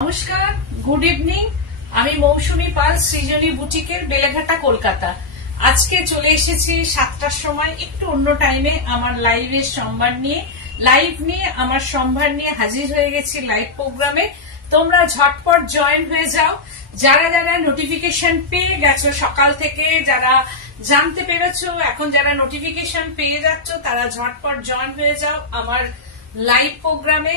নমস্কার, good evening. আমি মৌসুমী পাল, সৃজনী বুটিকের, বেলেঘাটা, কলকাতা। আজকে চলে এসেছি 7টার সময়, একটু অন্য টাইমে আমার লাইভ নিয়ে আমার সম্ভার নিয়ে হাজির হয়ে গেছি লাইভ প্রোগ্রামে। তোমরা ঝটপট জয়েন হয়ে যাও। যারা যারা নোটিফিকেশন পেয়ে গেছো সকাল থেকে, যারা জানতে পেরেছো, এখন যারা নোটিফিকেশন পেয়ে যাচ্ছ, তারা ঝটপট জয়েন হয়ে যাও আমার লাইভ প্রোগ্রামে।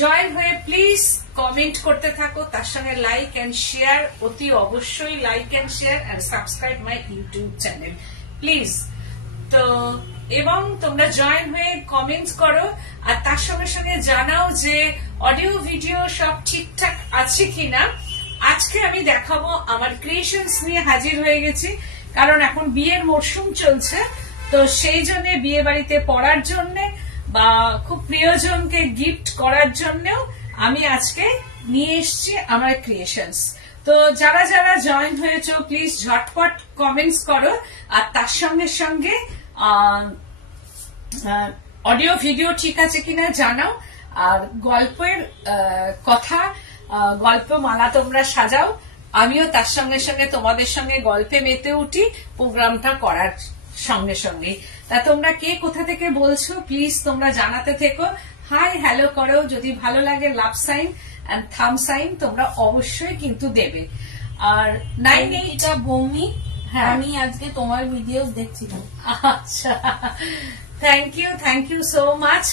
জয়েন হয়ে প্লিজ কমেন্ট করতে থাকো, তার সঙ্গে লাইক এন্ড শেয়ার, অতি অবশ্যই like and share and subscribe my YouTube channel please. তো এবং তোমরা জয়েন হয়ে কমেন্ট করো, আর তার সঙ্গে সঙ্গে জানাও যে অডিও ভিডিও সব ঠিকঠাক আছে কিনা। আজকে আমি দেখাবো আমার ক্রিয়েশনস নিয়ে হাজির হয়ে গেছি, কারণ এখন বিয়ের মরশুম চলছে। তো সেই জন্য বিয়ে বাড়িতে পড়ার জন্য বা খুব প্রিয়জনকে গিফট করার জন্যও আমি আজকে নিয়ে এসেছি আমার ক্রিয়েশনস। তো যারা যারা জয়েন হয়েছে প্লিজ ঝটপট কমেন্টস করো, আর তার সঙ্গে সঙ্গে অডিও ভিডিও ঠিক আছে কিনা জানাও। আর গল্পের কথা, গল্পমালা তোমরা সাজাও, আমিও তার সঙ্গে সঙ্গে তোমাদের সঙ্গে গল্পে মেতে উঠি প্রোগ্রামটা করার সঙ্গে সঙ্গে। তা তোমরা কে কোথা থেকে বলছো প্লিজ তোমরা জানাতে থেকো। হাই হ্যালো করো, যদি ভালো লাগে লাভ সাইন এন্ড থাম সাইন তোমরা অবশ্যই কিন্তু দেবে। আর 98 বৌমি, হ্যাঁ, আমি আজকে তোমার ভিডিও দেখছিলাম। আচ্ছা, থ্যাংক ইউ সো মাচ।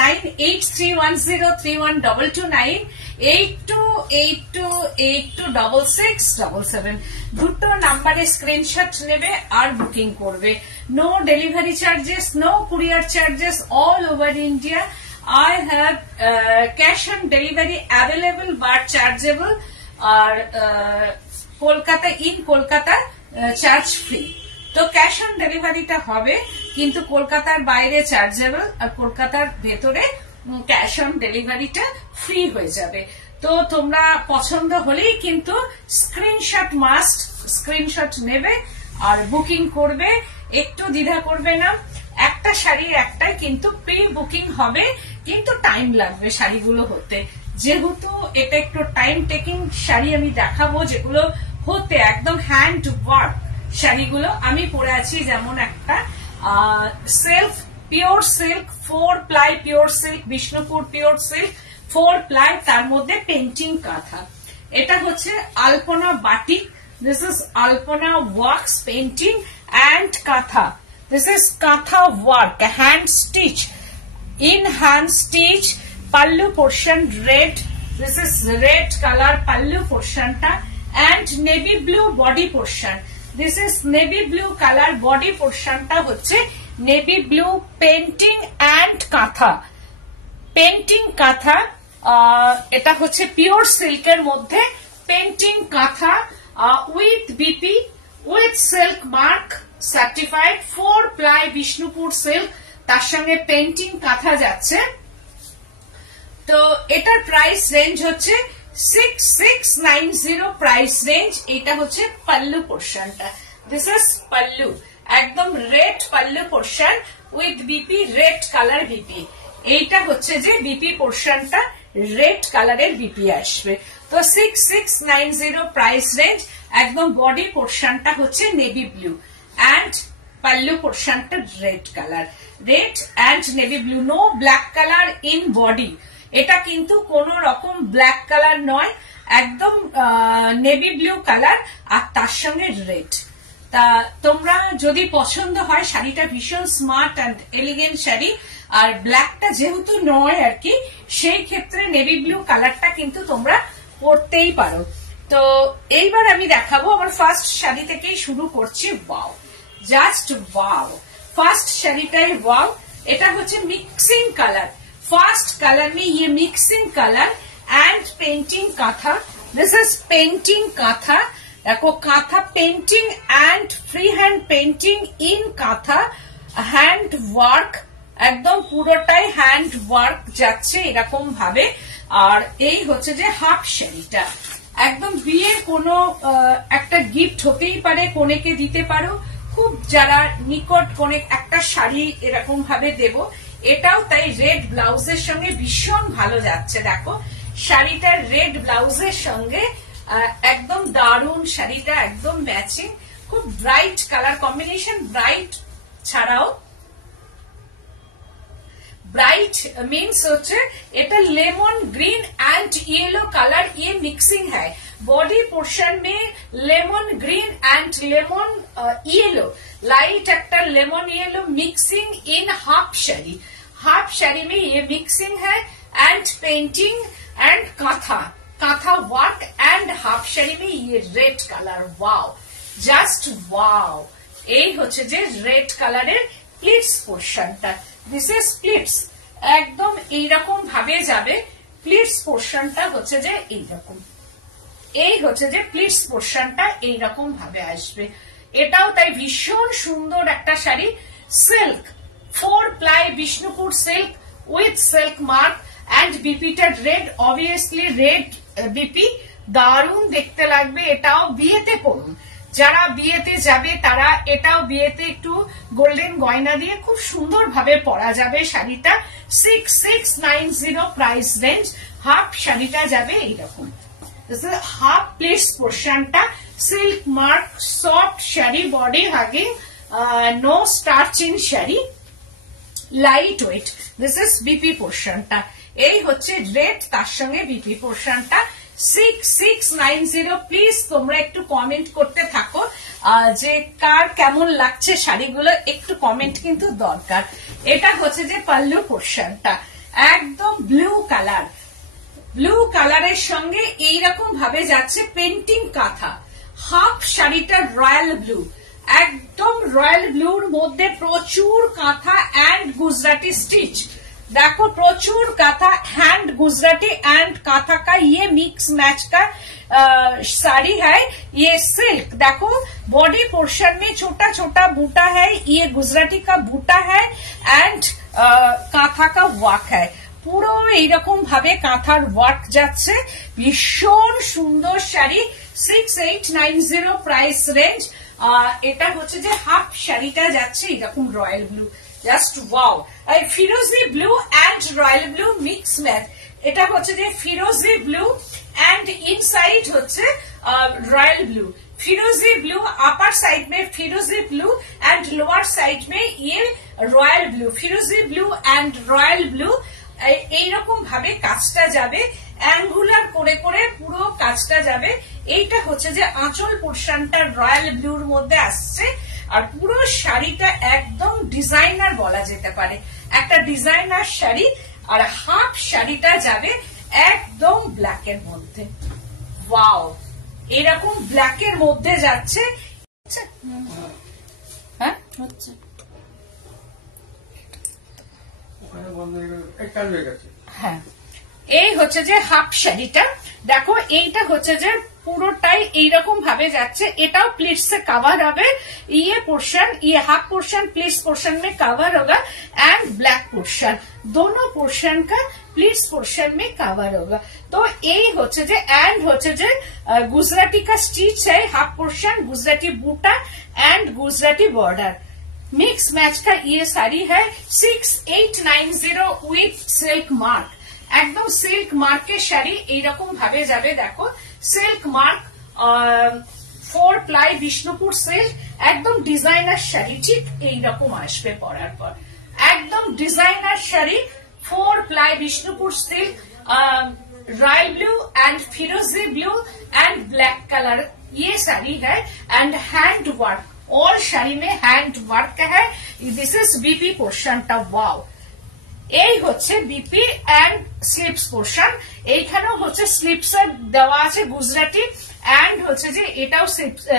9831031229 8282826677 দুটো নাম্বারে স্ক্রিনশট নেবে আর বুকিং করবে। No delivery charges, no courier charges, all over India. I have cash on delivery available but chargeable, আর কলকাতা চার্জ ফ্রি। তো ক্যাশ অন ডেলিভারিটা হবে, কিন্তু কলকাতার বাইরে চার্জেবল, আর কলকাতার ভেতরে ক্যাশ অন ডেলিভারিটা ফ্রি হয়ে যাবে। তো তোমরা পছন্দ হলেই কিন্তু স্ক্রিনশট নেবে আর বুকিং করবে, একটু দ্বিধা করবে না। একটা শাড়ি একটাই কিন্তু প্রি বুকিং হবে, কিন্তু টাইম লাগবে শাড়িগুলো হতে, যেহেতু এটা একটু টাইম টেকিং শাড়ি আমি দেখাবো, যেগুলো হতে একদম হ্যান্ড ওয়ার্ক শাড়িগুলো। আমি পরে আছি যেমন একটা pure silk 4 ply pure silk, Bishnupur pure silk 4 ply, তার মধ্যে পেন্টিং কাঁথা। এটা হচ্ছে alpana batik, this is alpana works painting and kantha. This is katha work, hand stitch, in hand stitch, pallu portion red. This is red color pallu portion ta, and navy blue body portion. This is navy blue color body portion ta hocche navy blue painting and katha. Painting katha, eta hocche pure silk er moddhe painting katha with BP with silk mark certified 4 ply Bishnupur silk, তার সঙ্গে painting কাঁথা যাচ্ছে। তো এটার price range হচ্ছে 6690 price range. এটা হচ্ছে পাল্লু পোর্শনটা, দিস ইজ পাল্লু, একদম red pallu portion with BP, red colour BP. এইটা হচ্ছে যে বিপি পোর্শনটা রেড কালারের বিপি আসবে। তো 6690 প্রাইস রেঞ্জ। একদম বডি পোর্শনটা হচ্ছে navy blue and pallu portion ta red color, red and navy blue, no black color in body. এটা কিন্তু কোন রকম ব্ল্যাক কালার নয়, একদম নেভি ব্লু কালার, আর তার সঙ্গে রেড। তা তোমরা যদি পছন্দ হয়, শাড়িটা ভীষণ স্মার্ট অ্যান্ড এলিগেন্ট শাড়ি, আর ব্ল্যাকটা যেহেতু নয় আর কি, সেই ক্ষেত্রে নেভি ব্লু কালারটা কিন্তু তোমরা পরতেই পারো। তো এইবার আমি দেখাবো আমার ফার্স্ট শাড়ি থেকেই শুরু করছি। ওয়াও, জাস্ট ওয়াও, ফার্স্ট শাড়িটাই ওয়াও। এটা হচ্ছে মিক্সিং কালার, ফার্স্ট কালার में ये mixing colour and painting kantha. This is painting kantha. देखो kantha painting and free hand painting in kantha, hand work, একদম পুরোটাই হ্যান্ড ওয়ার্ক যাচ্ছে এরকম ভাবে। আর এই হচ্ছে যে হাফ শাড়িটা, একদম বিয়ের কোনো একটা গিফট হতেই পারে, কনেকে দিতে পারো, খুব যারা নিকট কোনে একটা শাড়ি এরকম ভাবে দেব। এটাও তাই রেড ব্লাউজের সঙ্গে ভীষণ ভালো যাচ্ছে। দেখো শাড়িটার রেড ব্লাউজের সঙ্গে একদম দারুণ, শাড়িটা একদম ম্যাচিং, খুব ব্রাইট কালার কম্বিনেশন। ব্রাইট ছাড়াও ब्राइट मीन्स होच्छे एटा lemon green and yellow colour ये मिक्सिंग है। बॉडी पोर्शन में lemon green and lemon yellow, light एक्टा lemon yellow mixing in half sari. Half sari में ये मिक्सिंग है and painting and kantha work and half sari में ये red colour. Wow, just wow. এই হচ্ছে যে রেড কালারের প্লিটস পোর্শনটা। দিস ইজ প্লিটস, একদম এইরকম ভাবে যাবে। প্লিটস পোর্শনটা হচ্ছে যে এইরকম, এই হচ্ছে যে প্লিটস পোর্শনটা এইরকম ভাবে আসবে। এটাও তাই ভীষণ সুন্দর একটা sari. Silk 4 ply Bishnupur silk with silk mark and বিপিটা রেড, অবভিয়াসলি রেড বিপি, দারুণ দেখতে লাগবে। এটাও বিয়েতে পরুন, যারা বিয়েতে যাবে তারা এটাও বিয়েতে একটু গোল্ডেন গয়না দিয়ে খুব সুন্দর ভাবে পরা যাবে শাড়িটা। 6690 প্রাইস রেঞ্জ। হাফ শাড়িটা যাবে এইরকম, হাফ প্লিটস পোর্শনটা silk mark, soft sari, body hugging, no starching sari, light weight. This is BP পোর্শনটা। এই হচ্ছে রেড, তার সঙ্গে বিপি পোর্শনটা 6690। প্লিজ তোমরা একটু কমেন্ট করতে থাকো যে কার কেমন লাগছে শাড়িগুলো, একটু কমেন্ট কিন্তু দরকার। এটা হচ্ছে যে পাল্লু পোর্শনটা, একদম ব্লু কালার, ব্লু কালারের সঙ্গে এইরকম ভাবে যাচ্ছে পেন্টিং কাঁথা। হাফ শাড়িটা রয়্যাল ব্লু, একদম রয়্যাল ব্লুর মধ্যে প্রচুর কাঁথা एंड गुजराती स्टिच। देखो प्रचुर काथा हैंड गुजराती एंड काथा का ये मिक्स मैच का साड़ी है। ये सिल्क, देखो बॉडी पोर्शन में छोटा छोटा बूटा है, ये गुजराती का बूटा है एंड काथा का वर्क है। পুরো এইরকম ভাবে কাঁথার ওয়ার্ক যাচ্ছে, ভীষণ সুন্দর শাড়ি। 6890 price range. এটা হচ্ছে যে হাফ শাড়িটা যাচ্ছে এরকম রয়্যাল ব্লু, জাস্ট ওয়াও। ফিরোজি blue and royal blue mix match. এটা হচ্ছে যে ফিরোজি ব্লু एंड इनसाइड होच्छे रॉयल ब्लू। फिरोजी ब्लू अपर साइड में फिरोजी ब्लू एंड लोअर साइड में ये रॉयल ब्लू। फिरोजी ब्लू एंड रॉयल ब्लू এইরকম ভাবে কাজটা যাবে, অ্যাঙ্গুলার করে করে পুরো কাজটা যাবে। এইটা হচ্ছে যে আঁচল পোর্শনটা রয়্যাল ব্লুর মধ্যে আসছে, আর পুরো শাড়িটা একদম ডিজাইনার বলা যেতে পারে, একটা ডিজাইনার শাড়ি। আর হাফ শাড়িটা যাবে একদম ব্ল্যাকের মধ্যে। ওয়াও, এরকম ব্ল্যাকের মধ্যে যাচ্ছে। হ্যাঁ হচ্ছে, হ্যাঁ এই হচ্ছে যে হাফ শাড়িটা। দেখো এইটা হচ্ছে যে পুরোটাই এইরকম ভাবে যাচ্ছে, এটাও प्लीट्स से कवर হবে। ये पोर्शन, ये हाफ पोर्शन प्लीट्स पोर्शन में कवर होगा एंड ब्लैक पोर्शन, दोनों पोर्शन का प्लीट्स पोर्शन में कवर होगा। तो यही होচ্ছে যে एंड होচ্ছে যে गुजराती का स्टिच है, हाफ पोर्शन गुजराती बूटा and Gujarati border mix match का ये साड़ी है। 6890 विथ सिल्क मार्क, একদম সিল্ক মার্কের শাড়ি এইরকম ভাবে যাবে। দেখো silk mark 4 ply Bishnupur silk, একদম ডিজাইনার শাড়ি, ঠিক এইরকম আসবে পরার পর, একদম designer sari. 4 ply Bishnupur silk, royal blue and फिरोजी ब्लू एंड ब्लैक कलर ये साड़ी है एंड हैंड वर्क, और शाड़ी में हैंड वर्क है। दिस इज बीपी पोर्शन टा। वाओ, এই হচ্ছে বিপি এন্ড স্লিপস পোর্শন। এইখানেও হচ্ছে স্লিপস এর দেওয়া আছে গুজরাটি, एंड হচ্ছে যে এটাও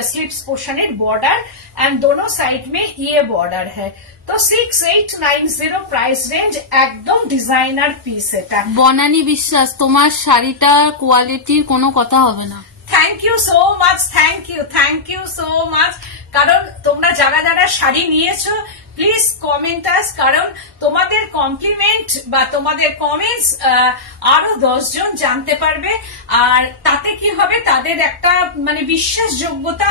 স্লিপস পোর্শনের বর্ডার एंड दोनों साइड में ये बॉर्डर है। तो 6890 प्राइस रेंज, एकदम डिजाइनर पीस। এটা বনানী বিশ্বাস, তোমার শাড়িটা কোয়ালিটির কোনো কথা হবে না। Thank you so much, thank you so much. কারণ তোমরা যারা যারা শাড়ি নিয়েছো প্লিজ কমেন্ট আস, কারণ তোমাদের কমপ্লিমেন্ট বা তোমাদের কমেন্টস আরো 10 জন জানতে পারবে, আর তাতে কি হবে, তাদের একটা মানে বিশ্বাসযোগ্যতা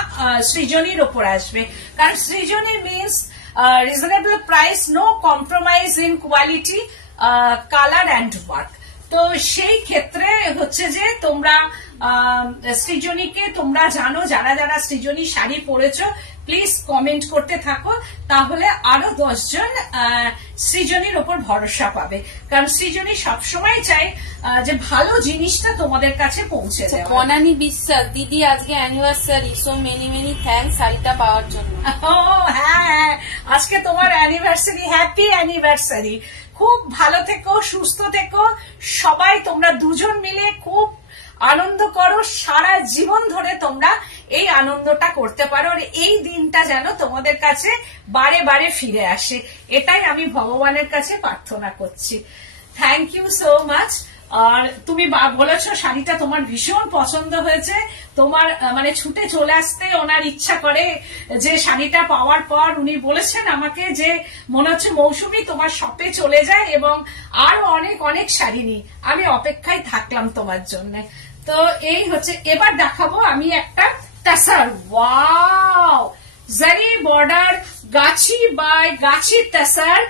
সৃজনীর ওপর আসবে। কারণ Srijani means reasonable price, no compromise in quality, colour and work. তো সেই ক্ষেত্রে হচ্ছে যে তোমরা সৃজনীকে তোমরা জানো, যারা যারা সৃজনী শাড়ি পরেছো প্লিজ কমেন্ট করতে থাকো, তাহলে আরো 10 জন সৃজনীর ওপর ভরসা পাবে। কারণ সৃজনী সবসময় চাই যে ভালো জিনিসটা তোমাদের কাছে পৌঁছে যায়। বনানী বিশ্বাস দিদি আজকে anniversary, so many many thanks শাড়িটা পাওয়ার জন্য। হ্যাঁ, আজকে তোমার অ্যানিভার্সারি, হ্যাপি অ্যানিভার্সারি। খুব ভালো থেকো, সুস্থ থেকো সবাই, তোমরা দুজন মিলে খুব আনন্দ করো, সারা জীবন ধরে তোমরা এই আনন্দটা করতে পারো, আর এই দিনটা যেন তোমাদের কাছে বারে বারে ফিরে আসে, এটাই আমি ভগবানের কাছে প্রার্থনা করছি। Thank you so much. আর তুমি বলেছো শাড়িটা তোমার ভীষণ পছন্দ হয়েছে, তোমার মানে ছুটে চলে আসতে ওনার ইচ্ছা করে, যে শাড়িটা পাওয়ার পর উনি বলেছেন আমাকে যে মনে হচ্ছে মৌসুমী তোমার শপে চলে যায় এবং আরো অনেক অনেক শাড়ি নিই, আমি অপেক্ষায় থাকলাম তোমার জন্য। তো এই হচ্ছে, এবার দেখাবো আমি একটা তাসার। ওয়াও, জারি বর্ডার গাছি বাই গাছি তাসার,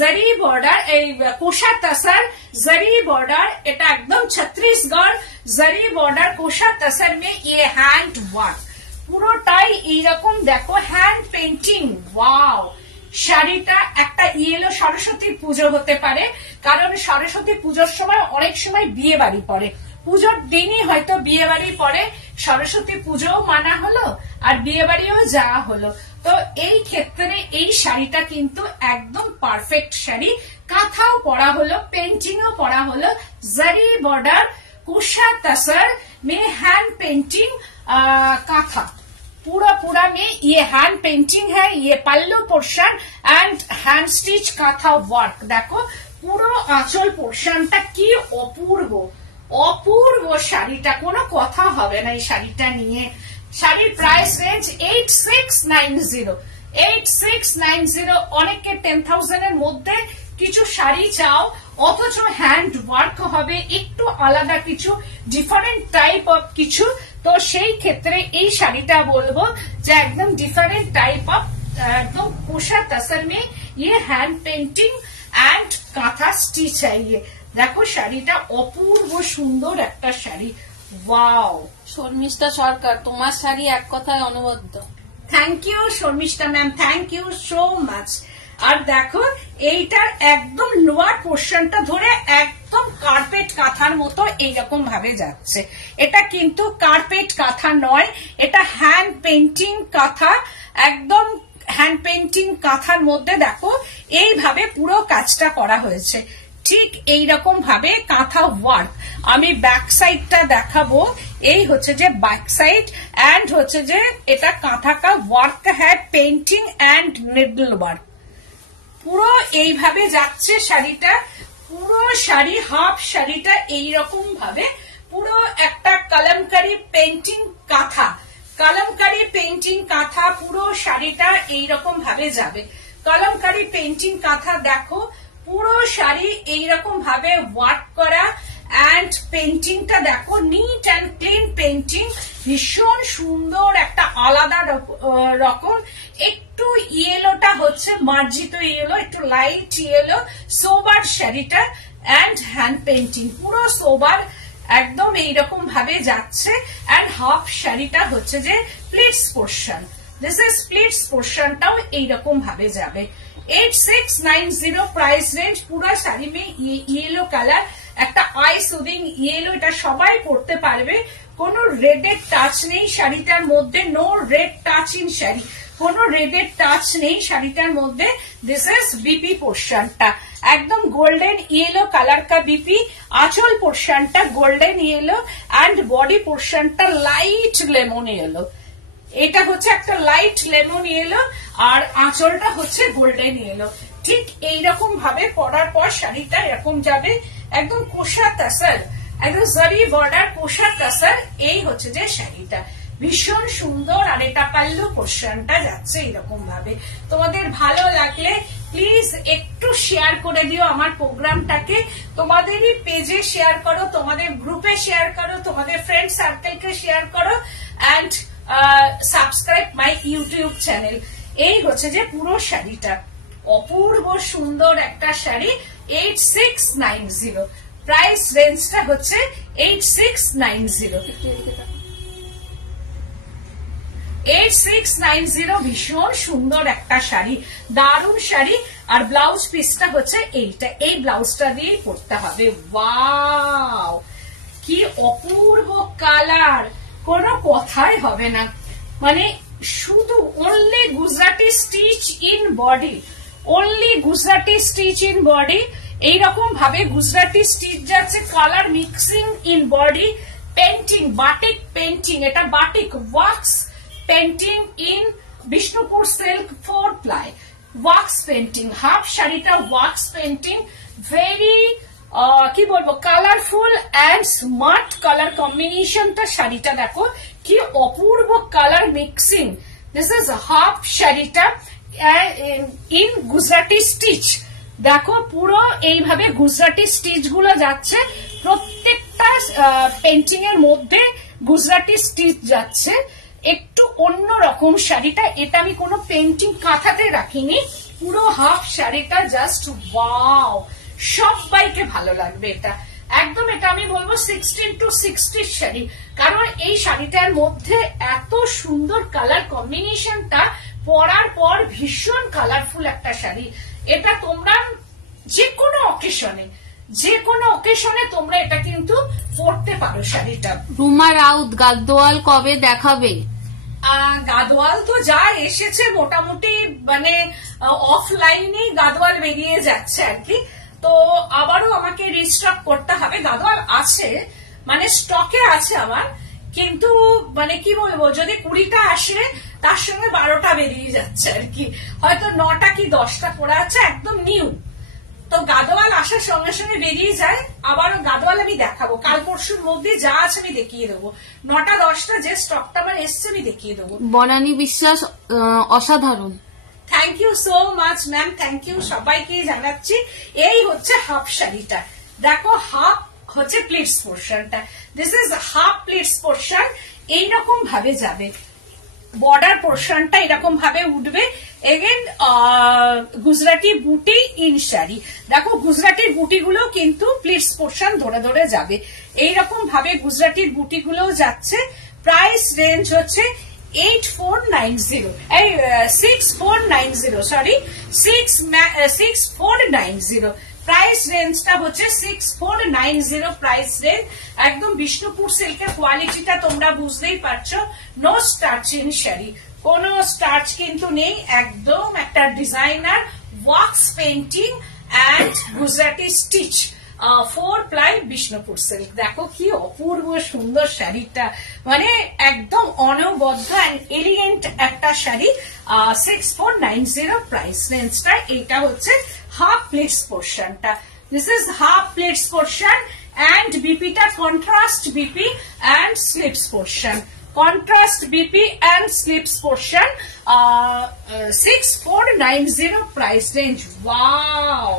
জারি বর্ডার, এই কোষা তাসার জারি বর্ডার, এটা একদম ছত্তিশগড় জারি বর্ডার কোষা তাসার মে ইয়ে হ্যান্ড ওয়ার্ক, পুরোটাই এইরকম দেখো হ্যান্ড পেন্টিং। ওয়াও, শাড়িটা একটা ইয়েলো সরস্বতী পুজো হতে পারে, কারণ সরস্বতী পুজোর সময় অনেক সময় বিয়ে বাড়ি পড়ে, পুজোর দিনই হয়তো বিয়ে বাড়ি পড়ে, সরস্বতী পুজোও মানা হলো আর বিয়ে বাড়িও যাওয়া হলো। তো এই ক্ষেত্রে এই শাড়িটা কিন্তু একদম পারফেক্ট শাড়ি, কাঁথাও পরা হলো, পেন্টিংও পরা হলো, জারি বর্ডার कुशा तसर में हैंड पेंटिंग काथा, पूरा में ये हैंड पेंटिंग है, ये pallu portion and hand stitch kantha work. देखो পুরো আঁচল পোর্শনটা কি অপূর্ব, অপূর্ব শাড়িটা, কোনো কথা হবে না এই শাড়িটা নিয়ে। শাড়ির প্রাইস রেঞ্জ 8690, 8690। অনেকে 10,000 এর মধ্যে কিছু শাড়ি চাও, অথচ হ্যান্ড ওয়ার্ক হবে, একটু আলাদা কিছু, ডিফারেন্ট টাইপ অফ কিছু, তো সেই ক্ষেত্রে এই শাড়িটা বলবো যে একদম ডিফারেন্ট টাইপ অফ, একদম কোষা তসর মে ইয়ে হ্যান্ড পেন্টিং এন্ড কাঁথা স্টিচ চাইয়ে। দেখো শাড়িটা অপূর্ব সুন্দর একটা শাড়ি। ওয়াও, শর্মিষ্ঠা সরকার, তোমার শাড়ি এক কথায় অনবদ্য। Thank you Sharmishtha ma'am, thank you so much. আর দেখো এইটার একদম লোয়ার পোর্শনটা ধরে একদম কার্পেট কাঁথার মতো এইরকম ভাবে যাচ্ছে। এটা কিন্তু কার্পেট কাঁথা নয়, এটা হ্যান্ড পেন্টিং কাঁথা, একদম হ্যান্ড পেন্টিং কাঁথার মধ্যে দেখো এইভাবে পুরো কাজটা করা হয়েছে, ঠিক এইরকম ভাবে কাঁথা ওয়ার্ক। আমি ব্যাক সাইডটা দেখাবো, এই হচ্ছে যে ব্যাক সাইড, এন্ড হচ্ছে যে এটা কাঁথা কা ওয়ার্ক হ্যাঁ, পেন্টিং এন্ড নিডল ওয়ার্ক, পুরো এইভাবে যাচ্ছে শাড়িটা। পুরো শাড়ি, হাফ শাড়িটা এইরকম ভাবে পুরো একটা কলমকারি পেন্টিং কাঁথা, কলমকারি পেন্টিং কাঁথা, পুরো শাড়িটা এইরকম ভাবে যাবে। কলমকারি পেন্টিং কাঁথা দেখো, পুরো শাড়ি এইরকম ভাবে ওয়ার্ক করা, এন্ড পেন্টিংটা দেখো নিট অ্যান্ড ক্লিন পেন্টিং, ভীষণ সুন্দর একটা আলাদা রকম। একটু ইয়েলোটা হচ্ছে মার্জিত ইয়েলো, একটু লাইট ইয়েলো, সোবার শাড়িটা, এন্ড হ্যান্ড পেন্টিং পুরো সোবার একদম এইরকম ভাবে যাচ্ছে। এন্ড হাফ শাড়িটা হচ্ছে যে pleats portion, this is pleats পোর্শনটাও এইরকম ভাবে যাবে। 8690 প্রাইস রেঞ্জ। পুরো শাড়ি মে ইয়েলো কালার, একটা আই সুদিং ইয়েলো, এটা সবাই পরতে পারবে, কোনো রেডের টাচ নেই শাড়িটার মধ্যে, no red touch in sari, কোনো রেডের টাচ নেই শাড়িটার মধ্যে। দিস ইজ বিপি পোর্শনটা একদম গোল্ডেন ইয়েলো কালার কা বিপি, আঁচল পোর্শনটা গোল্ডেন ইয়েলো, এন্ড বডি পোর্শনটা লাইট লেমন ইয়েলো। এটা হচ্ছে একটা লাইট লেমন ইয়েলো, আর আঁচলটা হচ্ছে গোল্ডেন ইয়েলো। ঠিক এইরকম ভাবে পরার পর শাড়িটা এরকম যাবে, একদম কোষা তসর, একদম জারি বর্ডার কোষা তসর। এই হচ্ছে যে শাড়িটা ভীষণ সুন্দর, আর এটা পাল্লু পোর্শনটা যাচ্ছে এরকম ভাবে। তোমাদের ভালো লাগলে প্লিজ একটু শেয়ার করে দিও আমার প্রোগ্রামটাকে, তোমাদেরই পেজে শেয়ার করো, তোমাদের গ্রুপে শেয়ার করো, তোমাদের ফ্রেন্ড সার্কেলকে শেয়ার করো, and subscribe my YouTube channel. এই হচ্ছে যে পুরো শাড়িটা, অপূর্ব সুন্দর একটা শাড়ি। 8690 প্রাইস রেঞ্জটা হচ্ছে 8690। 8690 ভীষণ সুন্দর একটা শাড়ি, দারুণ শাড়ি। আর ব্লাউজ পিসটা হচ্ছে এইটা, এই ব্লাউজটা দিয়ে পরতে হবে। ওয়াও কি অপূর্ব কালার, কোনো কথাই হবে না। মানে শুধু only Gujarati stitch in body, only Gujarati stitch in body. এইরকম ভাবে গুজরাটি স্টিচ যাচ্ছে, colour mixing in body, painting, batik painting, এটা batik wax painting in Bishnupur silk 4 ply wax painting. হাফ শাড়িটা ওয়াক্স পেন্টিং, ভেরি কি বলবো কালারফুল অ্যান্ড স্মার্ট কালার কম্বিনেশনটা। শাড়িটা দেখো কি অপূর্ব colour mixing. This is half শাড়িটা ইন গুজরাটি স্টিচ। দেখো পুরো এইভাবে গুজরাটি স্টিচ গুলো যাচ্ছে, প্রত্যেকটা পেন্টিং এর মধ্যে গুজরাটি স্টিচ যাচ্ছে। একটু অন্য রকম শাড়িটা, এটা আমি কোনো পেন্টিং কাঁথাতে রাখিনি, পুরো হাফ শাড়িটা জাস্ট ওয়াও, সবাইকে ভালো লাগবে এটা একদম। এটা আমি বলবো 16 to 60 শাড়ি, কারণ এই শাড়িটার মধ্যে এত সুন্দর কালার কম্বিনেশনটা, পরার পর ভীষণ কালারফুল একটা শাড়ি। এটা তোমরা যে কোনো অকেশনে তোমরা এটা কিন্তু পরতে পারো শাড়িটা। রুমা রাউত গাদোয়াল কবে দেখাবে? গাদোয়াল তো যা এসেছে মোটামুটি মানে অফলাইনে গাদোয়াল বেরিয়ে যাচ্ছে আর কি, তো আবারও আমাকে রিস্টক করতে হবে। গাদোয়াল আছে, মানে স্টকে আছে আমার, কিন্তু মানে কি বলবো, যদি 20টা আসে তার সঙ্গে 12টা বেরিয়ে যাচ্ছে আর কি, হয়তো 9টা কি 10টা পড়া আছে একদম নিউ। তো গাদোয়াল আসার সঙ্গে সঙ্গে বেরিয়ে যায়, আবারও গাদোয়াল আমি দেখাবো, কাল পরশুর মধ্যে যা আছে আমি দেখিয়ে দেবো, 9টা 10টা যে স্টকটা আমার এসছে আমি দেখিয়ে দেবো। বনানী বিশ্বাস অসাধারণ, thank you so much ma'am, thank you সবাইকে জানাচ্ছি। এই হচ্ছে হাফ শাড়িটা, দেখো হাফ হচ্ছে প্লিটস পোর্শনটা, this is half pleats portion. এইরকম ভাবে যাবে, বর্ডার পোর্শনটা এরকম ভাবে উঠবে। এগেন গুজরাটি বুটি ইন শাড়ি, দেখো গুজরাটির বুটিগুলো কিন্তু প্লিটস পোর্শন ধরে ধরে যাবে, এইরকম ভাবে গুজরাটির বুটিগুলো যাচ্ছে। প্রাইস রেঞ্জ হচ্ছে 8490, এই 6490, সরি 6490। প্রাইস রেঞ্জটা হচ্ছে 6490 প্রাইস রেঞ্জ। একদম বিষ্ণুপুর সিল্কের কোয়ালিটিটা তোমরা বুঝতেই পারছো, নো স্টার্চ ইন শাড়ি, কোনো স্টার্চ কিন্তু নেই, একদম একটা designer wax painting and Gujarati stitch 4 ply Bishnupur silk. দেখো কি অপূর্ব সুন্দর শাড়িটা, মানে একদম অনবদ্য অ্যান্ড এলিগেন্ট একটা শাড়ি। 6490 প্রাইস রেঞ্জটা। এটা হচ্ছে হাফ প্লিটস পোর্শনটা, this is half pleats portion and বিপিটা contrast BP and slips portion, contrast BP and slips portion. 6490 price range. Wow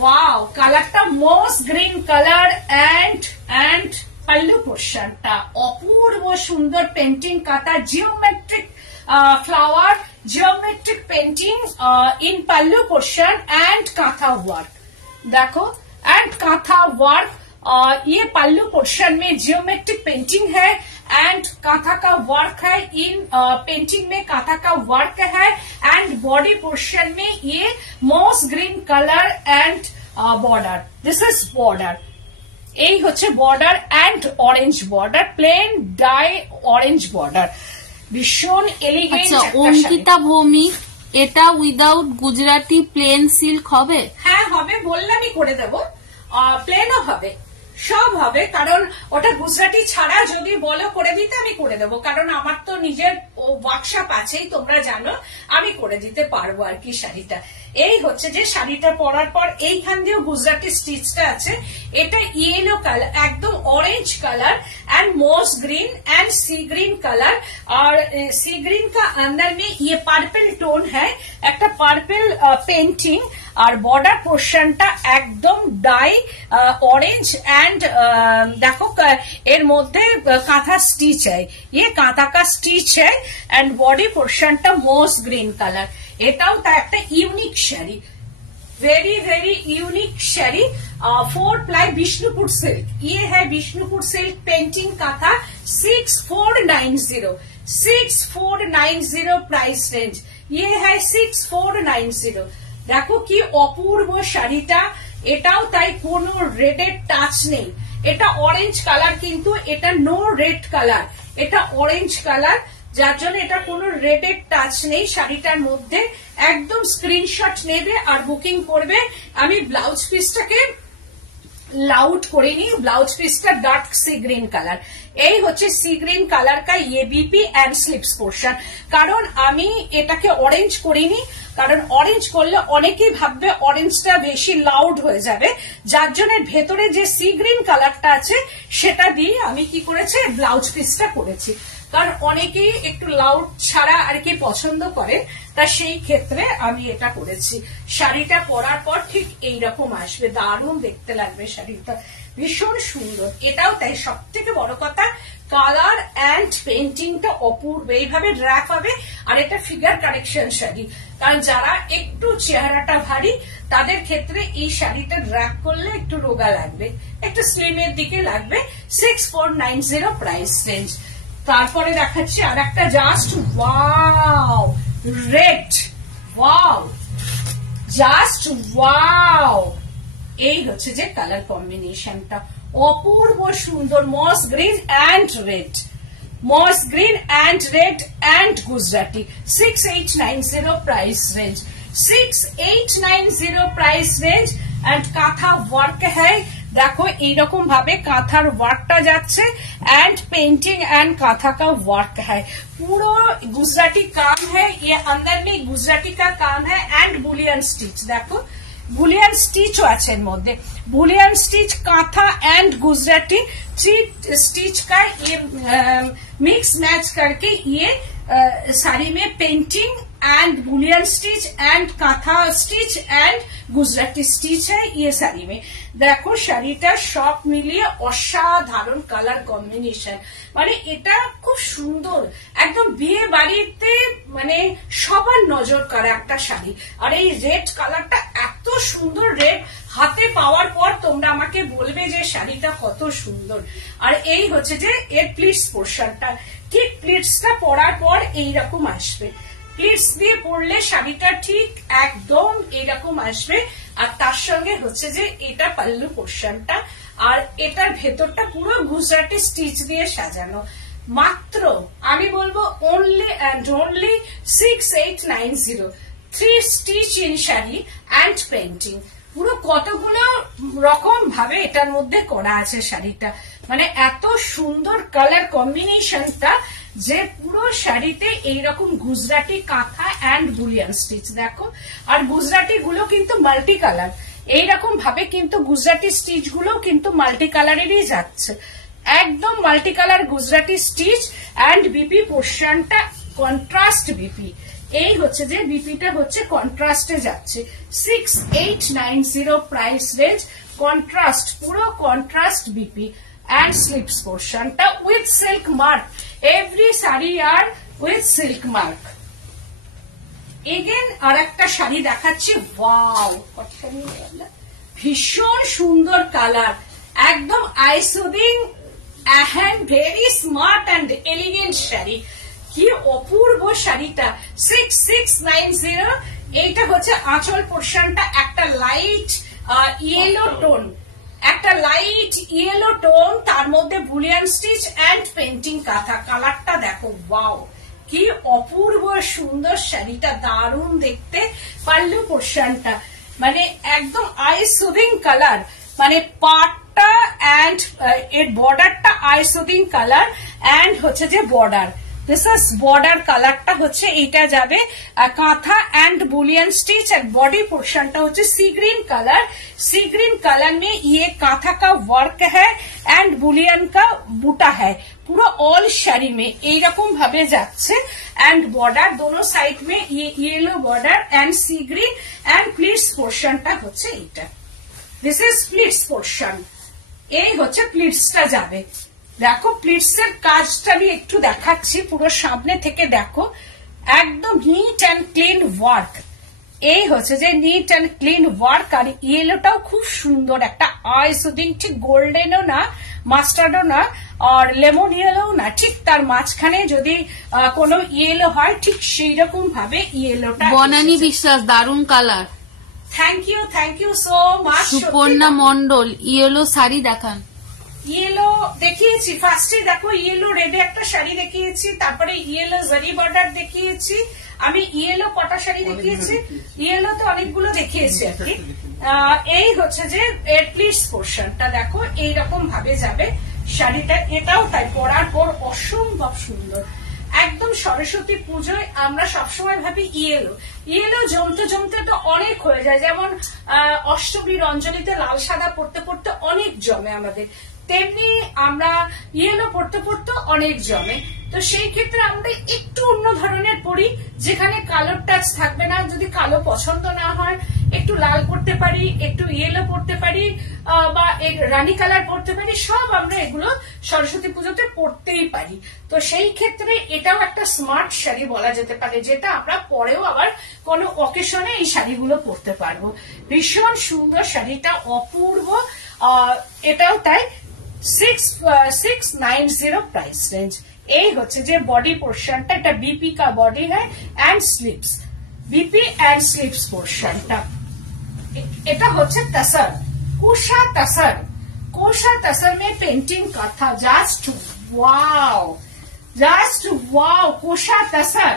wow, কালারটা moss green colour and pallu পোর্শনটা অপূর্ব সুন্দর, painting kantha, geometric flower, geometric painting in pallu portion and kantha work. देखो and kantha work, ये pallu portion में geometric painting है and kantha का work है। इन पेंटिंग में कांथा का वर्क है एंड बॉडी पोर्शन में ये moss green colour and border, this is border. এই হচ্ছে border and orange border, plain dye orange border, ভীষণ এলিগেন্ট। অঙ্কিতা ভৌমিক, এটা উইদাউট গুজরাটি প্লেন সিল্ক হবে? হ্যাঁ হবে, বললামই করে দেবো, প্লেনও হবে, সব হবে, কারণ ওটা গুজরাটি ছাড়া যদি বলো করে দিতে আমি করে দেবো, কারণ আমার তো নিজের ওয়ার্কশপ আছেই, তোমরা জানো, আমি করে দিতে পারবো আর কি শাড়িটা। এই হচ্ছে যে শাড়িটা পরার পর এইখান দিয়েও গুজরাটি স্টিচটা আছে, এটা येलो कलर, एकदम orange colour and moss green and sea green colour, और सी ग्रीन का अंदर में ये पर्पल टोन है, एक पर्पल पेंटिंग, और बॉर्डर पोर्शनটা একদম ডাই ऑरेंज एंड देखो एर মধ্যে কাঁথা স্টিচ है, ये कांथा का स्टिच है एंड बॉडी पोर्शनটা मॉस ग्रीन कलर। এটাও তা একটা unique sari, very very unique sari 4 ply Bishnupur silk. ये है Bishnupur silk painting kantha 6490 price range. ये है 6490। देखो কি অপূর্ব শাড়িটা, এটাও তাই কোনো রেডের টাচ নেই। এটা অরেঞ্জ কালার, কিন্তু এটা নো রেড কালার, এটা অরেঞ্জ কালার, যার জন্য এটা কোনো রেডের টাচ নেই শাড়িটার মধ্যে। একদম স্ক্রিনশট নেবে আর বুকিং করবে। আমি ব্লাউজ পিসটাকে লাউড করিনি, ব্লাউজ পিসটা ডার্ক সি গ্রিন কালার। এই হচ্ছে সি গ্রিন কালার কা ये बीपी एंड स्लिप्स पोर्शन। কারণ আমি এটাকে অরেঞ্জ করিনি, কারণ অরেঞ্জ করলে অনেকেই ভাববে অরেঞ্জটা বেশি লাউড হয়ে যাবে, যার জন্য ভেতরে যে সি গ্রিন কালারটা আছে সেটা দিয়ে আমি কি করেছি ব্লাউজ পিসটা করেছি। কারণ অনেকেই একটু লাউড ছাড়া আর কি পছন্দ করে, তা সেই ক্ষেত্রে আমি এটা করেছি। শাড়িটা পরার পর ঠিক এইরকম আসবে, দারুণ দেখতে লাগবে শাড়িটা, ভীষণ সুন্দর। এটাও তাই, সব থেকে বড় কথা কালার অ্যান্ড পেন্টিংটা অপূর্ব। এইভাবে ড্র্যাপ হবে, আর এটা ফিগার কারেকশন শাড়ি, কারণ যারা একটু চেহারাটা ভারী তাদের ক্ষেত্রে এই শাড়িটা ড্র্যাপ করলে একটু রোগা লাগবে, একটু স্লিমের দিকে লাগবে। 6490 প্রাইস রেঞ্জ। তারপরে দেখাচ্ছি আর একটা just wow red, wow just wow. এই হচ্ছে যে কালার কম্বিনেশনটা অপূর্ব সুন্দর, moss green and red, moss green and red and Gujarati. 6890 price range, 6890 price range. And kantha work হ্যায়, देखो এইরকম ভাবে কাঁথার ওয়ার্কটা যাচ্ছে एंड पेंटिंग एंड काथा का वर्क है, पूरा गुजराती काम है। ये अंदर में गुजराती का काम है एंड बुलियन स्टिच। देखो बुलियन स्टिच আছে এর মধ্যে, bullion stitch kantha and Gujarati three stitch का ये मिक्स मैच करके ये साड़ी में painting and bullion stitch and kantha stitch and Gujarati stitch है ये साड़ी में। देखो শাড়িটা সব মিলিয়ে অসাধারণ কালার কম্বিনেশন, মানে এটা খুব সুন্দর, একদম বিয়ে বাড়িতে মানে সবার নজর কাড়া একটা শাড়ি। আর এই রেড কালারটা এত সুন্দর, রেড হাতে পাওয়ার পর তোমরা আমাকে বলবে যে শাড়িটা কত সুন্দর। আর এই হচ্ছে যে এর প্লিটস পোর্শনটা, ঠিক প্লিটসটা পরার পর এইরকম আসবে, প্লিটস দিয়ে পরলে শাড়িটা ঠিক একদম এইরকম আসবে। আর তার সঙ্গে হচ্ছে যে এটা পাল্লু পোর্শনটা, আর এটার ভেতরটা পুরো গুজরাটি স্টিচ দিয়ে সাজানো। মাত্র আমি বলবো only and only 6890, 3 stitch in sari and painting. পুরো কতগুলো রকম ভাবে এটার মধ্যে করা আছে শাড়িটা, মানে এত সুন্দর কালার কম্বিনেশনটা যে পুরো শাড়িতে এইরকম গুজরাটি কাঁথা এন্ড বুলিয়ান স্টিচ। দেখো আর গুজরাটি গুলো কিন্তু মাল্টি কালার, এইরকম ভাবে কিন্তু গুজরাটি স্টিচ গুলো কিন্তু মাল্টি কালারেরই যাচ্ছে, একদম multi colour Gujarati stitch. And BP পোর্শনটা কন্ট্রাস্ট বিপি, এই হচ্ছে যে বিপিটা হচ্ছে কন্ট্রাস্টে যাচ্ছে। 6890 প্রাইস রেঞ্জ, কন্ট্রাস্ট, পুরো contrast BP. and slips portion ta with silk mark, every sari are with silk mark। again আরেকটা শাড়ি দেখাচ্ছি, ওয়াও ভীষণ সুন্দর কালার, একদম I soothing and very smart and elegant sari. কি অপূর্ব শাড়িটা, 6690। এইটা হচ্ছে আঁচল পোর্শনটা একটা লাইট ইয়েলো টোন, একটা লাইট ইয়েলো টোন, তার মধ্যে বুলিয়ান স্টিচ এন্ড পেন্টিং কাঁথা। কালারটা দেখো, ওয়াও কি অপূর্ব সুন্দর শাড়িটা, দারুণ দেখতে। পাল্লু পোর্শনটা মানে একদম আই সুদিং কালার, মানে পাটটা এন্ড এর বর্ডারটা আই সুদিং কালার এন্ড হচ্ছে যে বর্ডার, दिस इज बॉर्डर कलरটা হচ্ছে এইটা যাবে কাঁথা एंड बुलियन स्टिच। और बॉडी पोर्शनটা হচ্ছে सी ग्रीन कलर में ये काथा का वर्क है एंड बुलियन का बूटा है, पूरा ऑल শাড়ি में এইরকম ভাবে যাচ্ছে। एंड बॉर्डर दोनों साइड में ये yellow border and sea green and pleats पोर्शनটা হচ্ছে এইটা, दिस इज प्लीट्स पोर्शन। এই হচ্ছে প্লিটসটা যাবে। দেখো প্লিটসের কাজটা আমি একটু দেখাচ্ছি, পুরো সামনে থেকে দেখো, একদম নিট এন্ড ক্লিন ওয়ার্ক। এই হচ্ছে যে নিট অ্যান্ড ক্লিন ওয়ার্ক, আর ইয়েলোটাও খুব সুন্দর, একটা আই সুদিং, ঠিক গোল্ডেনও না, মাস্টার্ডও না, আর লেমন ইয়েলো না, ঠিক তার মাঝখানে যদি কোনো ইয়েলো হয় ঠিক সেই রকম ভাবে ইয়েলোটা। বনানী বিশ্বাস, দারুণ colour. Thank you so much. Suparna Mondal, yellow sari দেখান। ইয়েলো দেখিয়েছি ফার্স্টে, দেখো ইয়েলো রেডে একটা শাড়ি দেখিয়েছি, তারপরে ইয়েলো জারি বর্ডার দেখিয়েছি। আমি ইয়েলো কটা শাড়ি দেখিয়েছি, ইয়েলো তো অনেকগুলো দেখিয়েছি আর কি। এই হচ্ছে যে এর প্লিটস পোর্শনটা দেখো এইরকম ভাবে যাবে শাড়িটা, এটাও তাই পরার পর অসম্ভব সুন্দর। একদম সরস্বতী পুজোয় আমরা সবসময় ভাবি ইয়েলো জমতে জমতে তো অনেক হয়ে যায়, যেমন অষ্টমীর অঞ্জলিতে লাল সাদা পড়তে পড়তে অনেক জমে আমাদের, তেমনি আমরা ইয়েলো পড়তে পড়তে অনেক জমে। তো সেই ক্ষেত্রে আমরা একটু অন্য ধরনের পড়ি, যেখানে কালোর টাচ থাকবে না। যদি কালো পছন্দ না হয় একটু লাল পড়তে পারি, একটু ইয়েলো পড়তে পারি, বা রানী কালার পড়তে পারি, সব আমরা এগুলো সরস্বতী পুজোতে পড়তেই পারি। তো সেই ক্ষেত্রে এটাও একটা স্মার্ট শাড়ি বলা যেতে পারে, যেটা আমরা পরেও আবার কোনো অকেশনে এই শাড়িগুলো পরতে পারবো। ভীষণ সুন্দর শাড়িটা, অপূর্ব। এটাও তাই 690 প্রাইস রেঞ্জ। এই হচ্ছে যে বডি পোর্শনটা, এটা বিপি কা বডি হ্যাঁ and slips, BP and slips পোর্শনটা। এটা হচ্ছে तसर, कोशा तसर। कोशा तसर में पेंटिंग का था, just wow, kosa tussar,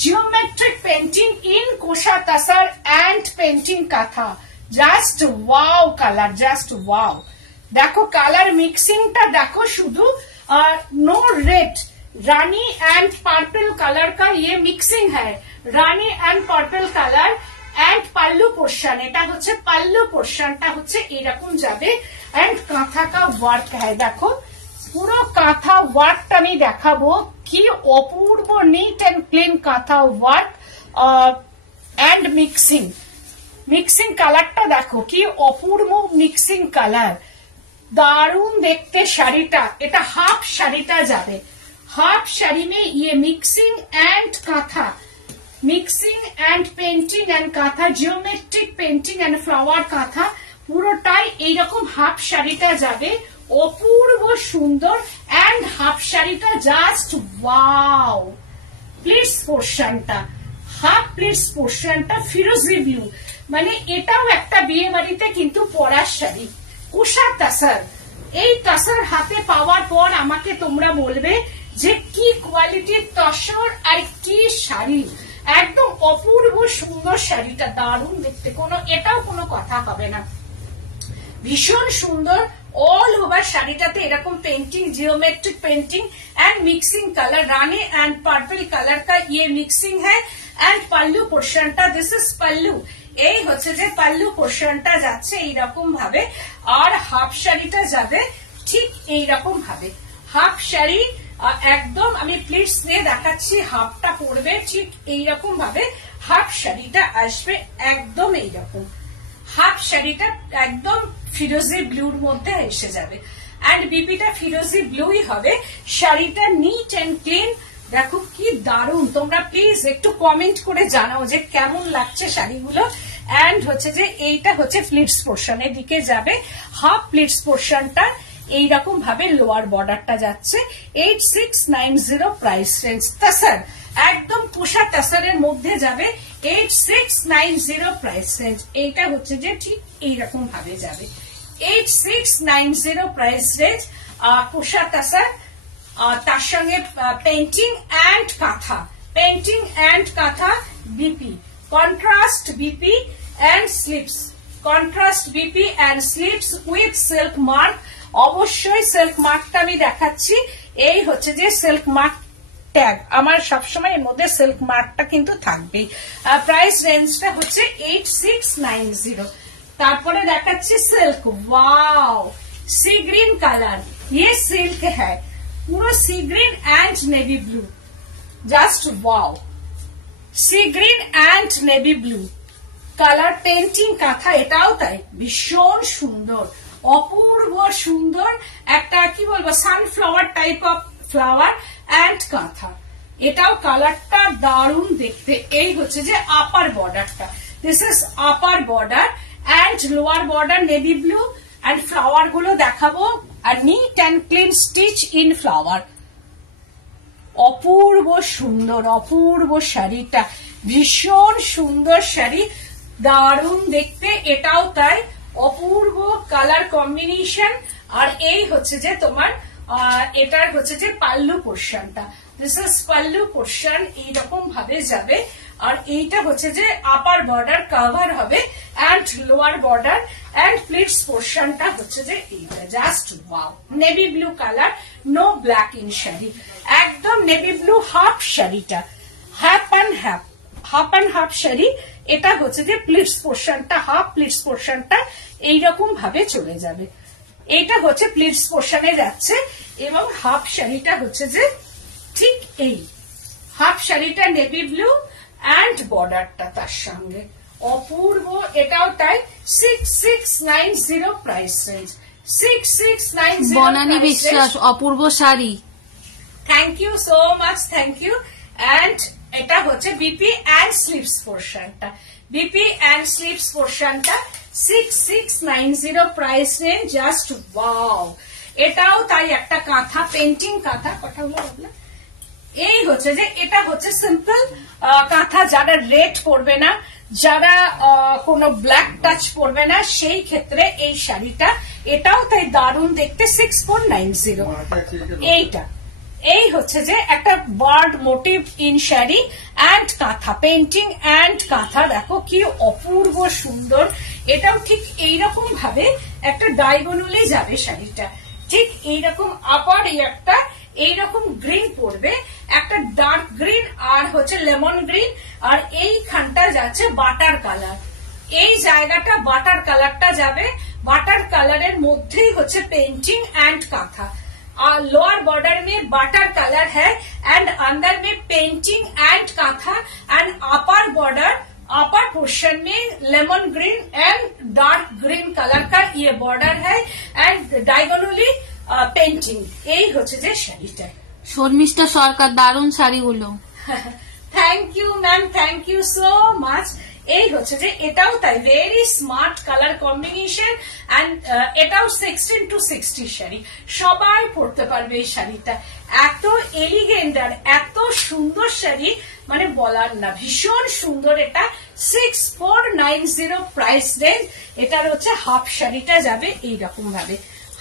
geometric painting in kosa tussar and painting का था, just wow colour, just wow. देखो कलर मिक्सिंगটা देखो, শুধু no red, rani and purple colour का ये मिक्सिंग है, rani and purple colour and pallu portion, এটা হচ্ছে पल्लू পোর্শনটা হচ্ছে এরকম যাবে। एंड কাঁথা का ওয়ার্ক है, দেখো পুরো কাঁথা ওয়ার্কটা আমি দেখাবো, কি অপূর্ব নিট এন্ড ক্লিন কাঁথা ওয়ার্ক। এন্ড মিক্সিং কালারটা দেখো কি অপূর্ব মিক্সিং কালার, দারুণ দেখতে শাড়িটা। এটা হাফ শাড়িটা যাবে, हाफ শাড়ি में ये mixing and kantha, mixing and painting and kantha, geometric painting and flower kantha, পুরোটাই এইরকম হাফ শাড়িটা যাবে, অপূর্ব সুন্দর। এন্ড হাফ শাড়িটা জাস্ট ওয়াও। প্লিটস পোর্শনটা, হাফ প্লিটস পোর্শনটা ফিরোজি ব্লু, মানে এটাও একটা বিয়ে বাড়িতে কিন্তু পরার শাড়ি। কোশা तसर, এই तसर হাতে পাওয়ার পর আমাকে তোমরা বলবে যে কি কোয়ালিটির তসর আর কি শাড়ি, একদম অপূর্ব সুন্দর শাড়িটা, দারুণ দেখতে, এটাও কোনো কথা হবে না, ভীষণ সুন্দর। ऑल ओवर শাড়িটাতে এরকম painting, geometric painting and mixing colour, Rani and purple colour का ये मिक्सिंग है। एंड पल्लू पोर्शनটা, दिस इज पल्लू, এই হচ্ছে যে পাল্লু পোর্শনটা যাচ্ছে এইরকম ভাবে, আর হাফ শাড়িটা যাবে ঠিক এইরকম ভাবে। হাফ শাড়ি একদম আমি প্লিটস দিয়ে দেখাচ্ছি, হাফটা পড়বে ঠিক এইরকম ভাবে, হাফ শাড়িটা আসবে একদম এইরকম, হাফ শাড়িটা একদম ফিরোজি ব্লুর মধ্যে এসে যাবে। এন্ড বিপিটা ফিরোজি ব্লুই হবে। শাড়িটা নিট এন্ড ক্লিন, দেখো কি দারুণ। তোমরা প্লিজ একটু কমেন্ট করে জানাও যে কেমন লাগছে শাড়িগুলো। এন্ড হচ্ছে যে এইটা হচ্ছে প্লিটস পোর্শনের দিকে যাবে, হাফ প্লিটস পোর্শনটা এইরকম ভাবে লোয়ার বর্ডারটা যাচ্ছে। 8690 প্রাইস রেঞ্জ। तसर একদম কোশা तसরের মধ্যে যাবে, 8690 প্রাইস রেঞ্জ। এইটা হচ্ছে যে ঠিক এইরকম ভাবে যাবে, 8690 প্রাইস রেঞ্জ। কোশা तसर, তার সঙ্গে painting and kantha, painting and kantha, BP contrast, BP and slips, contrast BP and slips with silk mark. অবশ্যই সিল্ক মার্কটা আমি দেখাচ্ছি, এই হচ্ছে যে সিল্ক মার্ক ট্যাগ, আমার সবসময় এর মধ্যে সিল্ক মার্কটা কিন্তু থাকবেই। প্রাইস রেঞ্জটা হচ্ছে 8690। তারপরে দেখাচ্ছি silk, wow, sea green colour, ये सिल्क है, पूरा sea green and navy blue, just wow, sea green and navy blue colour painting kantha, এটাও তাই ভীষণ সুন্দর, অপূর্ব সুন্দর, একটা কি বলবো sunflower type of flower and kantha, এটাও কালারটা দারুণ দেখতে। এই হচ্ছে যে আপার বর্ডারটা, this is upper border and lower border navy blue and flower গুলো দেখাবো আর neat and clean stitch in flower. অপূর্ব সুন্দর, অপূর্ব শাড়িটা, ভীষণ সুন্দর শাড়ি, দারুণ দেখতে, এটাও তাই, অপূর্ব কালার কম্বিনেশন। আর এই হচ্ছে যে তোমার এটার হচ্ছে যে পাল্লু পোর্শনটা, দিস ইজ পাল্লু পোর্শন, এইরকম ভাবে যাবে। আর এইটা হচ্ছে যে আপার বর্ডার কভার হবে and lower border and pleats পোর্শনটা হচ্ছে যে এইটা, just wow. Navy blue colour, no black in sari, একদম নেভি ব্লু হাফ শাড়িটা, হাফ অ্যান্ড হাফ শাড়ি। এটা হচ্ছে যে প্লিটস পোর্শনটা, হাফ প্লিটস পোর্শনটা এইরকম ভাবে চলে যাবে। এইটা হচ্ছে প্লিটস পোর্শনে যাচ্ছে এবং হাফ শাড়িটা হচ্ছে যে ঠিক এই হাফ শাড়িটা নেভি ব্লু অ্যান্ড বর্ডারটা তার সঙ্গে, অপূর্ব। এটাও তাই, 6690 প্রাইস রেঞ্জ, 6690। বনানী বিশ্বাস, অপূর্ব শাড়ি, thank you so much, thank you. And এটা হচ্ছে বিপি অ্যান্ড স্লিভস পোর্শনটা, বিপি অ্যান্ড স্লিভস পোর্শনটা 6690 প্রাইস রেঞ্জ, জাস্ট ওয়াও। এটাও তাই, একটা কাঁথা, পেন্টিং কাঁথা, কথাগুলো বললাম। এই হচ্ছে যে এটা হচ্ছে সিম্পল কাঁথা, যারা রেড পরবে না, যারা কোনো ব্ল্যাক টাচ পরবে না, সেই ক্ষেত্রে এই শাড়িটা, এটাও তাই দারুণ দেখতে, 6490। এইটা এই হচ্ছে যে একটা bird motif in sari and kantha, painting and kantha, দেখো কি অপূর্ব সুন্দর। এটাও ঠিক এইরকম ভাবে একটা ডায়াগোনালি যাবে শাড়িটা, ঠিক এইরকম আপার একটা এইরকম গ্রিন পড়বে, একটা ডার্ক গ্রিন আর হচ্ছে লেমন গ্রিন, আর এইখানটা যাচ্ছে বাটার কালার, এই জায়গাটা বাটার কালারটা যাবে, বাটার কালারের মধ্যেই হচ্ছে পেন্টিং एंड काथा। और लोअर बॉर्डर में बटर कलर है एंड अंदर में painting and kantha and upper border upper portion में lemon green and dark green colour का ये बॉर्डर है एंड डायगोनली पेंटिंग। এই হচ্ছে যে শাড়িটা। শর্মিষ্ঠা সরকার, দারুণ শাড়িগুলো। Thank you ma'am, thank you so much. এই হচ্ছে যে এটাও তাই, very smart colour combination and এটাও 16 to 60 শাড়ি, সবাই পরতে পারবে এই শাড়িটা, এত এলিগেন্ট আর এত সুন্দর শাড়ি মানে বলার না, ভীষণ সুন্দর। এটা 6490 প্রাইস রেঞ্জ। এটার হচ্ছে হাফ শাড়িটা যাবে এইরকম ভাবে,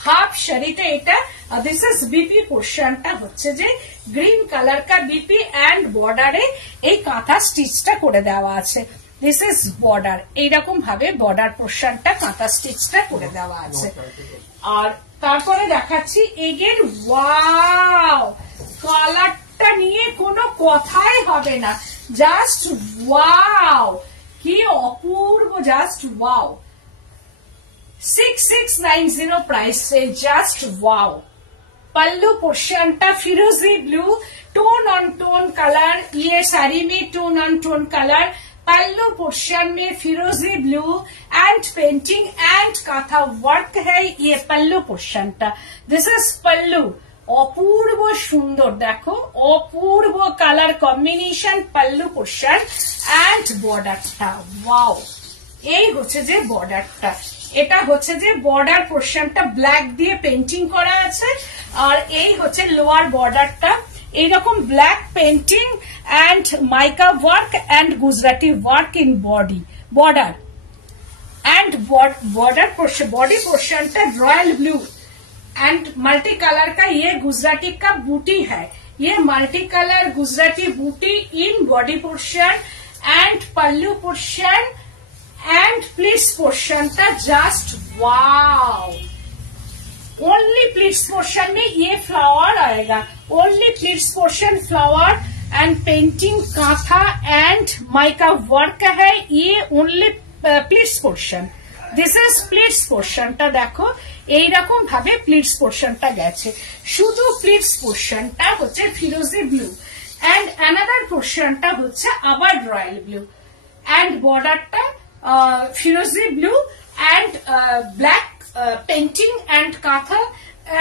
হাফ শাড়িটা এটা। দিস ইজ বিপি পোর্শনটা হচ্ছে যে গ্রিন কালার কা বিপি এন্ড বর্ডারে এই কাঁথা স্টিচটা করে দেওয়া আছে। দিস ইজ বর্ডার, এইরকম ভাবে বর্ডার পোর্শনটা কাঁথা স্টিচটা করে দেওয়া আছে। আর তারপরে দেখাচ্ছি এগেন, ওয়াও, কালারটা নিয়ে কোনো কথাই হবে না, জাস্ট ওয়াও, কি অপূর্ব, জাস্ট ওয়াও। 6690 प्राइस से, जस्ट वाओ। पल्लू पोर्शनटा फिरोजी blue, tone on tone colour, ये साड़ी में tone on tone colour, pallu portion में फिरोजी blue and painting and kantha work है, ये पल्लू पोर्शनटा। दिस इज पल्लू, অপূর্ব সুন্দর, দেখো অপূর্ব colour combination, pallu portion and বর্ডারটা, ওয়াও। এই হচ্ছে যে বর্ডারটা, এটা হচ্ছে যে বর্ডার পোর্শনটা ব্ল্যাক দিয়ে পেন্টিং করা আছে, আর এই হচ্ছে লোয়ার বর্ডারটা এইরকম black painting and mica work and Gujarati work in body border and border portion, body पोर्शनটা royal blue and multi colour का ये गुजराती का बूटी है, ये multi colour Gujarati buti in body portion and pallu portion and pleats portion का, just wow. Only pleats portion में ये फ्लावर आएगा, only pleats portion flower and painting kantha and mica work है, ये only pleats portion. This is pleats पोर्शनটা দেখো এইরকম ভাবে প্লিটস পোর্শনটা গেছে, শুধু প্লিটস পোর্শনটা হচ্ছে ফিরোজি ব্লু এন্ড অ্যানাদার পোর্শনটা হচ্ছে আবার রয়্যাল ব্লু এন্ড বর্ডারটা ফিরোজি blue and black painting and kantha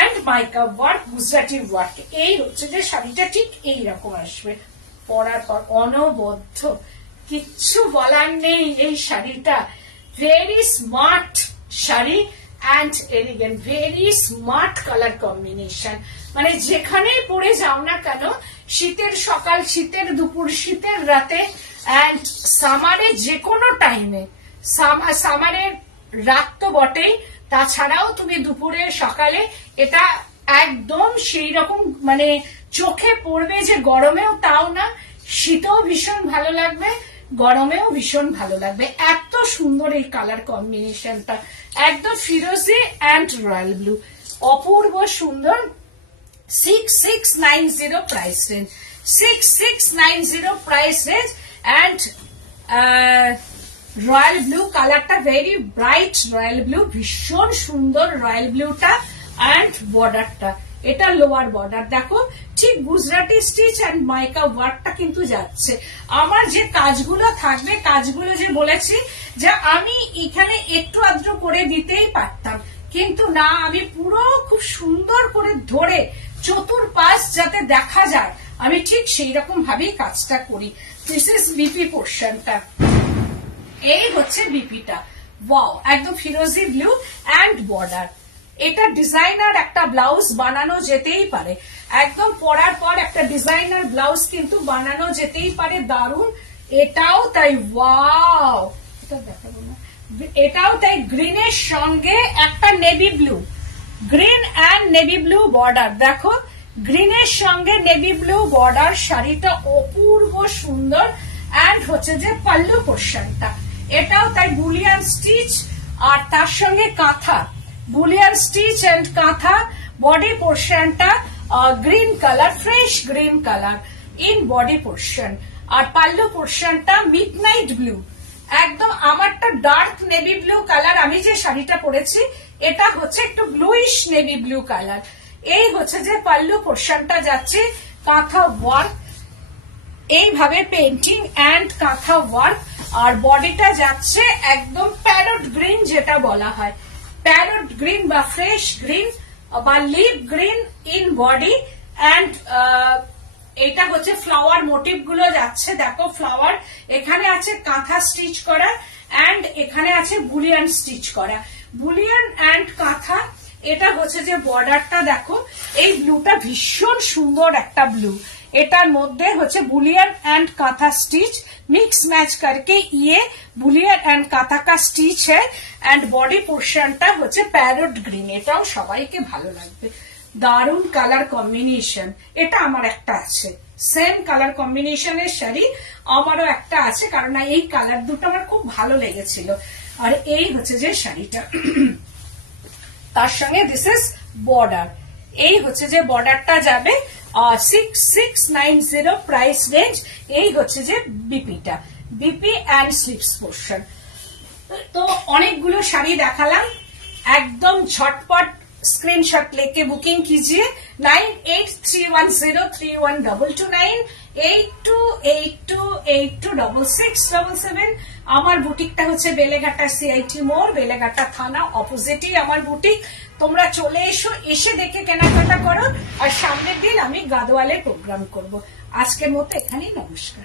and mica work, Gujarati work. এই হচ্ছে যে শাড়িটা ঠিক এইরকম আসবে, পরার পর অনবদ্য, কিচ্ছু বলার নেই, এই শাড়িটা very smart sari and elegant, very smart colour combination. মানে যেখানেই পরে যাও না কেন, শীতের সকাল, শীতের দুপুর, শীতের রাতে অ্যান্ড সামারে যে কোনো টাইমে, সামারের রাত তো বটেই, তাছাড়াও তুমি দুপুরে সকালে এটা একদম সেই রকম মানে চোখে পড়বে যে গরমেও তাও না, শীতেও ভীষণ ভালো লাগবে, গরমেও ভীষণ ভালো লাগবে। এত সুন্দর এই কালার কম্বিনেশনটা, একদম ফিরোজি অ্যান্ড রয়্যাল ব্লু, অপূর্ব সুন্দর। 6690 price range, 6690 price range. And royal blue কালারটা ভেরি ব্রাইট রয়্যাল ব্লু, ভীষণ সুন্দর রয়্যাল ব্লুটা। অ্যান্ড বর্ডারটা, এটা লোয়ার বর্ডার দেখো, ঠিক গুজরাটি স্টিচ অ্যান্ড মাইকা ওয়ার্কটা কিন্তু যাচ্ছে। আমার যে কাজগুলো থাকবে, কাজগুলো যে বলেছি যে আমি এখানে একটু আদ্র করে দিতেই পারতাম, কিন্তু না, আমি পুরো খুব সুন্দর করে ধরে চতুর্পাশ যাতে দেখা যায়, আমি ঠিক সেই রকম ভাবেই কাজটা করি। দিস ইজ বিপি পোর্শনটা, এই হচ্ছে বিপিটা। ওয়াও, একদম ফিরোজি ব্লু অ্যান্ড বর্ডার। এটা ডিজাইনার একটা ব্লাউজ বানানো যেতেই পারে, একদম পরার পর একটা ডিজাইনার ব্লাউজ কিন্তু বানানো যেতেই পারে, দারুণ। এটাও তাই, ওয়াও, এটা দেখাবো না, এটাও তাই, গ্রিনের সঙ্গে একটা navy blue, green and navy blue border. দেখো, গ্রিনের সঙ্গে নেভি ব্লু বর্ডার, শাড়িটা অপূর্ব সুন্দর। অ্যান্ড হচ্ছে যে পাল্লু পোর্শনটা, এটাও তাই বুলিয়ান স্টিচ আর তার সঙ্গে kantha, bullion stitch and kantha. Body পোর্শনটা green colour, fresh green colour in body portion. আর পাল্লু পোর্শনটা মিডনাইট ব্লু, একদম আমারটা ডার্ক নেভি ব্লু কালার। আমি যে শাড়িটা পরেছি এটা হচ্ছে একটু ব্লুইশ নেভি ব্লু কালার। এই হচ্ছে যে পাল্লু পোর্শনটা যাচ্ছে, কাঁথা ওয়ার্ক, এইভাবে পেন্টিং অ্যান্ড কাঁথা ওয়ার্ক। আর বডিটা যাচ্ছে একদম প্যারট গ্রিন, যেটা বলা হয় প্যারট গ্রিন বা ফ্রেশ গ্রিন বা leaf green in body. And এটা হচ্ছে ফ্লাওয়ার মোটিভ গুলো যাচ্ছে, দেখো ফ্লাওয়ার, এখানে আছে কাঁথা স্টিচ করা অ্যান্ড এখানে আছে বুলিয়ান স্টিচ করা, বুলিয়ান অ্যান্ড কাঁথা। এটা হচ্ছে যে বর্ডারটা দেখো, এই ব্লুটা ভীষণ সুন্দর একটা ব্লু, এটার মধ্যে হচ্ছে bullion and kantha stitch mix match करके ये बुलियन एंड काथा का स्टिच है। एंड बॉडी पोर्शनটা হচ্ছে প্যারট গ্রিন, এটাও সবাইকে ভালো লাগবে, দারুণ কালার কম্বিনেশন। এটা আমার একটা আছে, সেম কালার কম্বিনেশনের শাড়ি আমারও একটা আছে, কারণ এই কালার দুটো আমার খুব ভালো লেগেছিল। আর এই হচ্ছে যে শাড়িটা, তার সঙ্গে দিস ইজ বর্ডার, এই হচ্ছে যে বর্ডারটা যাবে 6690 প্রাইস রেঞ্জ। এই হচ্ছে যে বিপিটা, বিপি অ্যান্ড স্লিভস পোর্শন। তো অনেকগুলো শাড়ি দেখালাম, একদম ঝটপট स्क्रीनशॉट लेके बुकिंग कीजिए 9831031229 8282826677। আমার বুটিকটা হচ্ছে বেলেঘাটা সিআইটি মোড়, বেলেঘাটা থানা অপোজিটই আমার বুটিক। তোমরা চলে এসো, এসে দেখে কেনাকাটা করো। আর সামনের দিন আমি গাদোয়ালে প্রোগ্রাম করব। আজকের মতো এখানেই, নমস্কার।